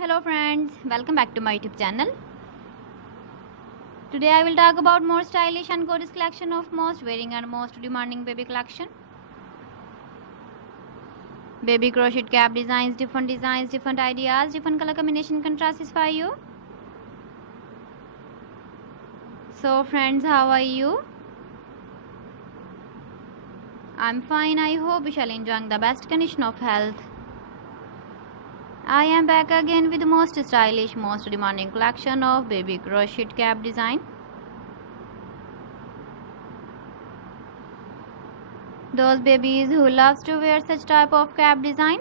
Hello friends, welcome back to my YouTube channel. Today I will talk about more stylish and gorgeous collection of most wearing and most demanding baby collection. Baby crochet cap designs, different ideas, different color combination can satisfy you. So friends, how are you? I'm fine. I hope you shall enjoy the best condition of health. I am back again with the most stylish, most demanding collection of baby crochet cap design. Those babies who loves to wear such type of cap design.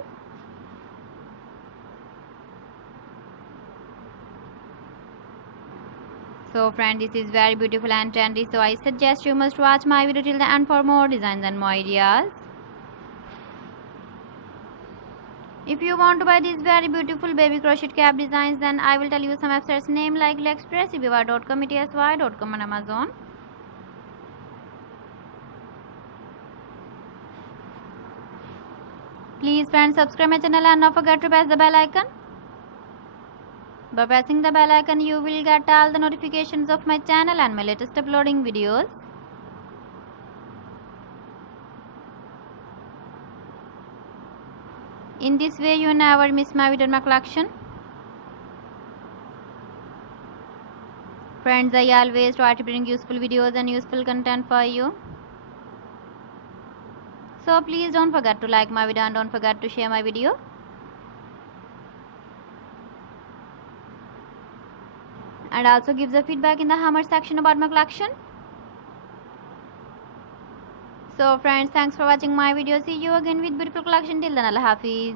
So friend, this is very beautiful and trendy, so I suggest you must watch my video till the end for more designs and more ideas. If you want to buy these very beautiful baby crochet cap designs, then I will tell you some websites name like AliExpress, eBay.com, etsy.com and Amazon. Please friends, subscribe my channel and don't forget to press the bell icon. By pressing the bell icon, you will get all the notifications of my channel and my latest uploading videos. In this way, you never miss my video in my collection. Friends, I always try to bring useful videos and useful content for you. So please don't forget to like my video and don't forget to share my video. And also give the feedback in the hammer section about my collection. So friends, thanks for watching my video. See you again with beautiful collection. Till then, Allah Hafiz.